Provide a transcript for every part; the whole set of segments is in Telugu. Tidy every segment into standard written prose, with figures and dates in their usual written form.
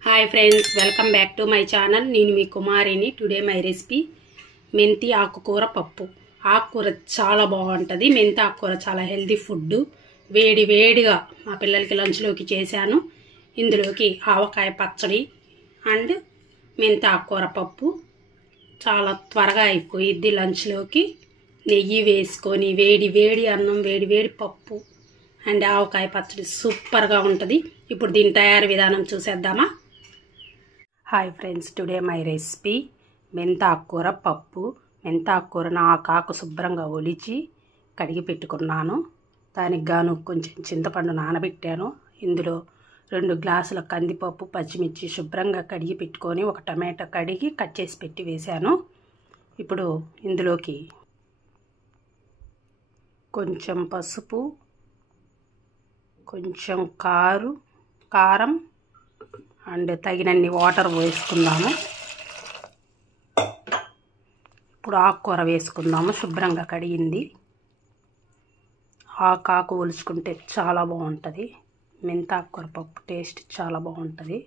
Hi friends, welcome back to my channel. నేను మీ కుమారిని. టుడే మై రెసిపీ మెంతి ఆకుకూర పప్పు. ఆకుకూర చాలా బాగుంటుంది. మెంతి ఆకుకూర చాలా హెల్తీ ఫుడ్. వేడి వేడిగా మా పిల్లలకి లంచ్లోకి చేశాను. ఇందులోకి ఆవకాయ పచ్చడి అండ్ మెంతి ఆకుకూర పప్పు చాలా త్వరగా అయిపోయిద్ది. లంచ్లోకి నెయ్యి వేసుకొని వేడి వేడి అన్నం, వేడి వేడి పప్పు అండ్ ఆవకాయ పచ్చడి సూపర్గా ఉంటుంది. ఇప్పుడు దీని తయారీ విధానం చూసేద్దామా? Hi friends, today my recipe మెంతి ఆకుకూర పప్పు. మెంతి ఆకుకూరను ఆకు శుభ్రంగా ఒలిచి కడిగి పెట్టుకున్నాను. దానికి గాను కొంచెం చింతపండు నానబెట్టాను. ఇందులో 2 గ్లాసుల కందిపప్పు, పచ్చిమిర్చి శుభ్రంగా కడిగి పెట్టుకొని ఒక టమాటా కడిగి కట్ చేసి పెట్టి వేశాను. ఇప్పుడు ఇందులోకి కొంచెం పసుపు, కొంచెం కారం అండ్ తగినన్ని వాటర్ వేసుకుందాము. ఇప్పుడు ఆకుకూర వేసుకుందాము. శుభ్రంగా కడిగింది. ఆకు ఒలుచుకుంటే చాలా బాగుంటుంది. మెంతి ఆకుకూర పప్పు టేస్ట్ చాలా బాగుంటుంది.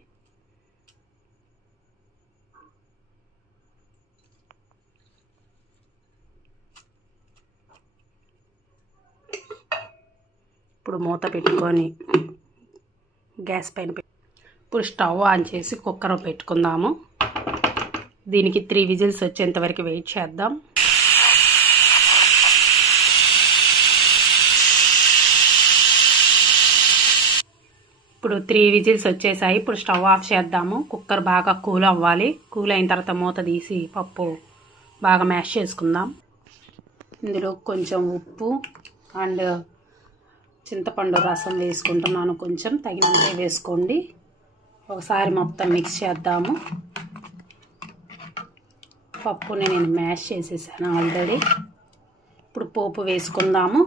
ఇప్పుడు మూత పెట్టుకొని గ్యాస్ పైన ఇప్పుడు స్టవ్ ఆన్ చేసి కుక్కర్ పెట్టుకుందాము. దీనికి 3 విజిల్స్ వచ్చేంత వరకు వెయిట్ చేద్దాం. ఇప్పుడు 3 విజిల్స్ వచ్చేసాయి. ఇప్పుడు స్టవ్ ఆఫ్ చేద్దాము. కుక్కర్ బాగా కూల్ అవ్వాలి. కూల్ అయిన తర్వాత మూత తీసి పప్పు బాగా మ్యాష్ చేసుకుందాం. ఇందులో కొంచెం ఉప్పు అండ్ చింతపండు రసం వేసుకుంటున్నాను. కొంచెం తగినంతే వేసుకోండి. ఒకసారి మొత్తం మిక్స్ చేద్దాము. పప్పుని నేను మ్యాష్ చేసేసాను ఆల్రెడీ. ఇప్పుడు పోపు వేసుకుందాము.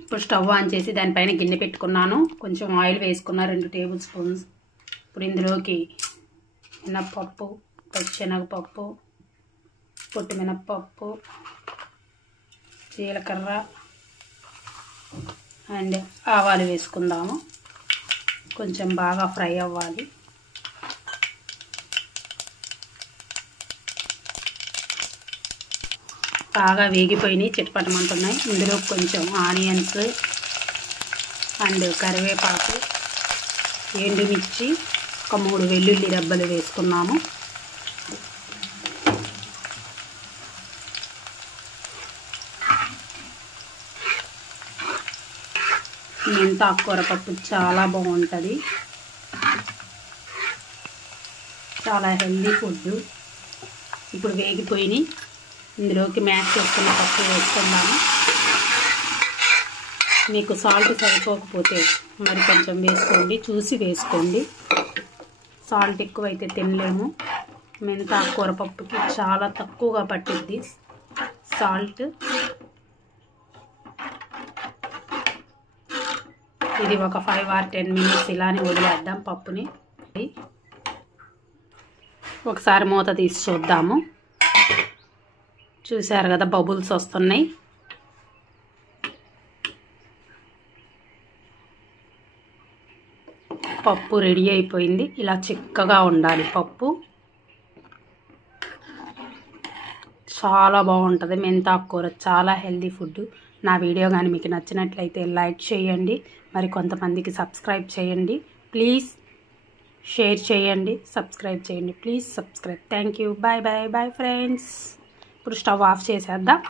ఇప్పుడు స్టవ్ ఆన్ చేసి దానిపైన గిన్నె పెట్టుకున్నాను. కొంచెం ఆయిల్ వేసుకున్నా, 2 టేబుల్ స్పూన్స్. ఇప్పుడు ఇందులోకి మినప్పప్పు, పచ్చెనగపప్పు, పొట్టు మినప్పప్పు, జీలకర్ర అండ్ ఆవాలు వేసుకుందాము. కొంచెం బాగా ఫ్రై అవ్వాలి. బాగా వేగిపోయినాయి, చిటపటమంటున్నాయి. ఇందులో కొంచెం ఆనియన్స్ అండ్ కరివేపాకు, ఎండుమిర్చి, ఒక 3 వెల్లుల్లి రెబ్బలు వేసుకున్నాము. మెంతి ఆకుకూర పప్పు చాలా బాగుంటుంది. చాలా హెల్దీ ఫుడ్. ఇప్పుడు వేగిపోయి ఇందులోకి మ్యాష్ చేసుకున్న పప్పు వేసుకుందాము. మీకు సాల్ట్ సరిపోకపోతే మరి కొంచెం వేసుకోండి, చూసి వేసుకోండి. సాల్ట్ ఎక్కువైతే తినలేము. మెంతి ఆకుకూర పప్పుకి చాలా తక్కువగా పట్టిద్ది సాల్ట్. ఇది ఒక 5 or 10 మినిట్స్ ఇలానే వదిలేద్దాం పప్పుని. ఒకసారి మూత తీసి చూద్దాము. చూసారు కదా, బబుల్స్ వస్తున్నాయి. పప్పు రెడీ అయిపోయింది. ఇలా చిక్కగా ఉండాలి పప్పు. చాలా బాగుంటుంది. మెంతి ఆకుకూర చాలా హెల్తీ ఫుడ్. నా వీడియో కానీ మీకు నచ్చినట్లయితే లైక్ చేయండి. మరి కొంతమందికి సబ్స్క్రైబ్ చేయండి ప్లీజ్. షేర్ చేయండి, సబ్స్క్రైబ్ చేయండి please. Subscribe. Thank you. Bye bye bye friends. ఇప్పుడు స్టవ్ ఆఫ్ చేసేద్దాం.